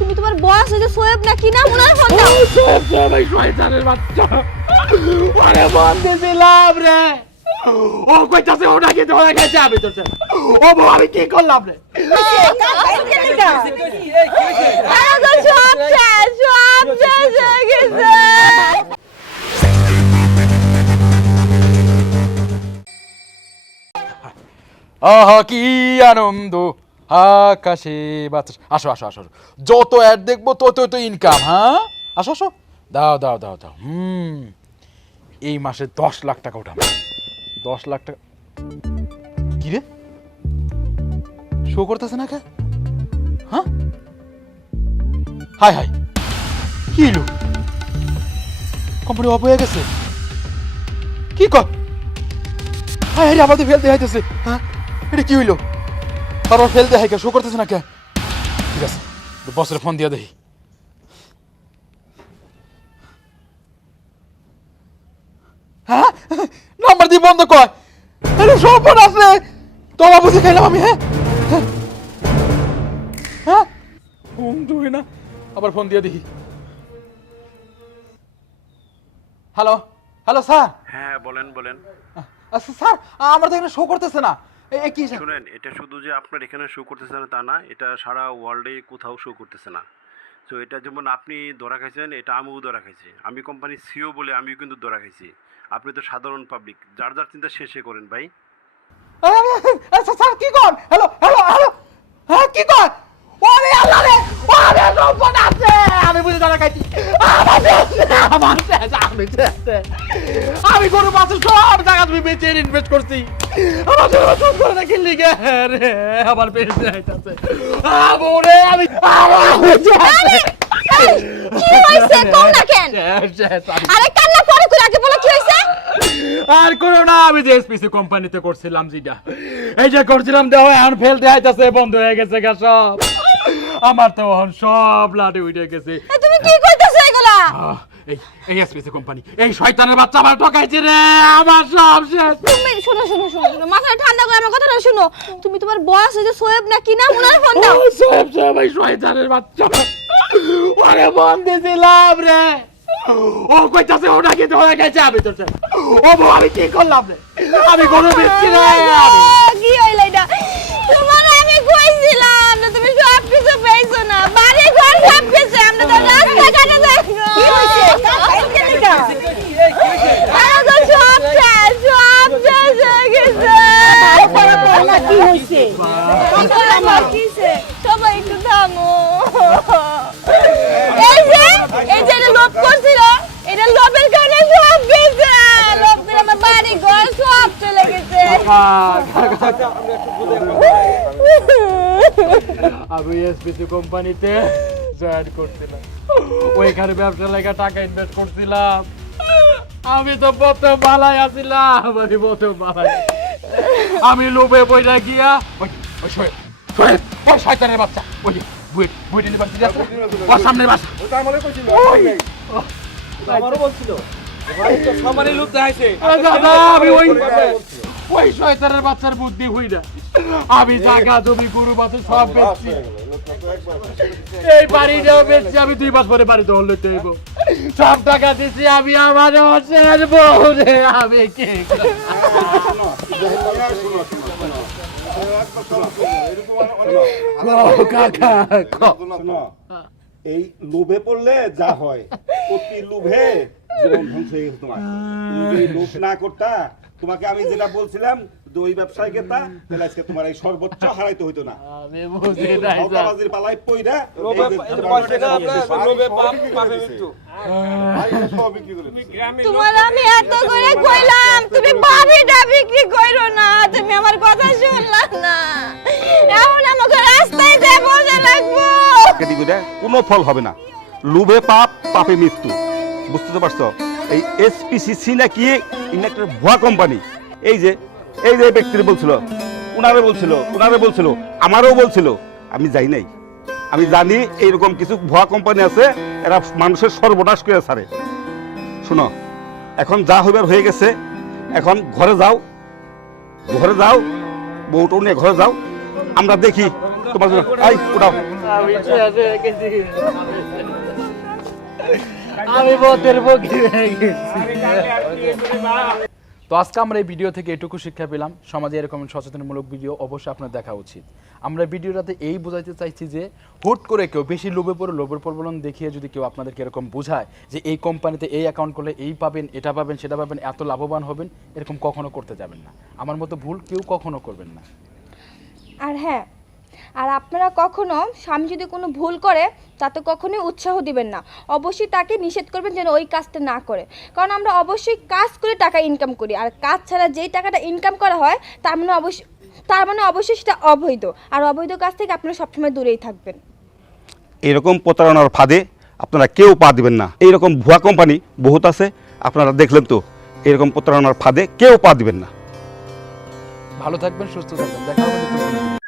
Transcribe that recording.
তুমি তোমার বস হইছে সোয়েব না কি না ওনার ফোন দাও। সোয়েব এই শয়তানের বাচ্চা। আরে ফোন দিছিলাম রে। ও কইতাছে ও নাকি ধরে গেছে আমি তো। ও বউ আমি কি করলাম রে? সব শেষ হয়ে গেছে। আহা কি আনন্দ আকাশে বাতাস। আসো আসো আসো, যত অ্যাড দেখবো তত তো ইনকাম। হ্যাঁ আসো আসো, দাও দাও দাও দাও। এই মাসে 10 লাখ টাকা উঠাবো। 10 লাখ টাকা কি রে শো করতেছে না কে? হ্যাঁ হাই হাই কি হলো? কোম্পানি অফ হয়ে গেছে? কি কর? হাই হাই আমাদের ফেলতে হাইতেছে। হ্যাঁ এটা কি হইলো? আর ফেলতে হাই কে শো করতেছে না কে? ঠিক আছে বসের ফোন দিয়া দেই। হ্যাঁ নাম্বার দিয়ে বন্ধ কর। আরে সব ফোন আছে তোমা বুঝে খাইলাম আমি। হ্যাঁ হ্যাঁ বন্ধ হয় না, আবার ফোন দিয়ে দেখি। Hello hello sir. হ্যাঁ বলেন বলেন। আচ্ছা স্যার আমার তো এখানে শো করতেছে না। কি শুনেন, এটা শুধু যে আপনার এখানে শো করতেছে না তা না, এটা সারা ওয়ার্ল্ডে কোথাও শো করতেছে না। তো এটা যেমন আপনি ধরা খাইছেন, এটা আমিও ধরা খাইছি। আমি কোম্পানির সিও বলে আমিও কিন্তু ধরা খাইছি। আপনি তো সাধারণ পাবলিক, যার যার চিন্তা শেষে করেন ভাই। আচ্ছা স্যার কি কর? হ্যালো হ্যালো হ্যালো হ্যাঁ কি কর? ওরে আল্লাহ রে ওরে রোবট আছে। আমি বুঝে দাঁড়া খাইছি। আমি কোনো মাত্র সব জায়গা তুমি বেচে ইনভেস্ট করছি। আমার জন্য সব করে না কিনলি গে রে আমার বেঁচে আইতাছে। ওরে আমি কি হইছে কোন না কেন? আরে কান্না পরে কই আগে বলো কি হইছে? আর করো না, আমি যে এসপিসি কোম্পানিতে করছিলাম যেটা এই যে করছিলাম দেহ এখন ফেলতে আইতাছে, বন্ধ হয়ে গেছে গা সব। আমার তো এখন সব লাটে উঠে গেছে। তুমি কি কইতাছো এগুলা? এই এসপিসি কোম্পানি এই শয়তানের বাচ্চা আমার ঠকাইছে রে, আমার সব শেষ। তুমি শোনো শোনো শোনো মাথা ঠান্ডা করে আমার কথাটা শোনো। তুমি তোমার বস হইছে সোয়েব না কি না ওনার ফোন দাও। সোয়েব এই শয়তানের বাচ্চা। আরে ফোন দিছিলাম রে। ও কইতাছে ও নাকি ধরে গেছে আমি তো। ও বউ আমি কি করলাম রে? আমি কোনো দিচ্ছি না। কি হইলো এটা? তোমার আমি কইছিলাম না তুমি সব কিছু পেয়েছো না, বাড়ি ঘর সব কিছু আমরা তো রাস্তা কাটে যাই। কি হইছে? আরে তো সব শেষ হয়ে গেছে। কি হইছে? আমার কিসে? সবাই একটু থামো। এই যে এটা লোভ করছিল, এটা লোভের কারণে সব গেছে। লোভ করে আমার বাড়ি ঘর সব চলে গেছে। আমি এসপিসি কোম্পানিতে জয়েন করছিলাম, ওইখানে ব্যবসা লেগে টাকা ইনভেস্ট করছিলাম। আমি তো প্রথম বালাই আছিলাম, আমি প্রথম বালাই। আমি লোভে বইটা গিয়া ওই শয়তানের বাচ্চা ওই বুয়েট ইউনিভার্সিটি আছে ওর সামনের বাসা। আমারও বলছিল সবারই লোভ দেখাইছে। আমি ওই শয়তানের বাচ্চার বুদ্ধি হই না। আমি জায়গা জমি গরু বাছুর সব বেচছি, এই বাড়িটাও বেচছি। আমি 2 মাস পরে বাড়ি দখল লইতে হইব। সব টাকা দিচ্ছি আমি আমার অসের বউ রে। আমি কে এই লোভে পড়লে যা হয়, প্রতি লোভে জীবন ধ্বংস হয়ে গেছে তোমার। তুমি যদি লোভ না করতা, তোমাকে আমি যেটা বলছিলাম যে ওই ব্যবসায় গেতা, তাহলে আজকে তোমার এই সর্বোচ্চ হারাইতে হইতো না। আমি বুঝি নাই হাওতাবাজির পালাই পইরা লোভে পয়সাটা আপনার লোভে পাপ পাপে মৃত্যু। তোমার আমি এত করে কইলাম তুমি ভাবিটা বিক্রি কইরো না, তুমি আমার কথা শুনলা না। এখন আমাকে রাস্তায় যে বসে রাখবো, কোনো ফল হবে না। লোভে পাপ, পাপে মৃত্যু। বুঝতে তো পারছো? এই এসপিসিসি নাকি একটা ভুয়া কোম্পানি। এই যে ব্যক্তির বলছিল, উনারে বলছিল, আমারও বলছিল। আমি যাই নাই, আমি জানি এইরকম কিছু ভুয়া কোম্পানি আছে, এরা মানুষের সর্বনাশ করে ছাড়ে। শোনো, এখন যা হইবার হয়ে গেছে, এখন ঘরে যাও, বউটাও নিয়ে ঘরে যাও। আমরা দেখি তোমার জন্য। উঠাও আমি শেষ হয়ে গেছি। আমি পথের পক্ষে হয়ে গেছি। তো আজকে আমরা এই ভিডিও থেকে এটুকু শিক্ষা পেলাম, সমাজে এরকম সচেতনমূলক ভিডিও অবশ্যই আপনার দেখা উচিত। আমরা ভিডিওটাতে এই বোঝাইতে চাইছি যে হুট করে কেউ বেশি লোভে পড়ে লোভের প্রবলন দেখিয়ে যদি কেউ আপনাদেরকে এরকম বোঝায় যে এই কোম্পানিতে এই অ্যাকাউন্ট করলে এই পাবেন, এটা পাবেন, সেটা পাবেন, এত লাভবান হবেন, এরকম কখনো করতে যাবেন না। আমার মতো ভুল কেউ কখনো করবেন না। আর হ্যাঁ, আর আপনারা কখনো স্বামী যদি কোনো ভুল করে তাতে কখনোই উৎসাহ দিবেন না, অবশ্যই তাকে নিষেধ করবেন যেন ওই কাজটা না করে। কারণ আমরা অবশ্যই কাজ করে টাকা ইনকাম করি, আর কাজ ছাড়া যেই টাকাটা ইনকাম করা হয় তার মানে অবশ্যই সেটা অবৈধ, আর অবৈধ কাজ থেকে আপনারা সবসময় দূরেই থাকবেন। এরকম প্রতারণার ফাঁদে আপনারা কেউ পা দিবেন না। এইরকম ভুয়া কোম্পানি বহুত আছে, আপনারা দেখলেন তো। এরকম প্রতারণার ফাঁদে কেউ পা দিবেন না। ভালো থাকবেন, সুস্থ থাকবেন, দেখা হবে নতুন কোনো ভিডিওতে।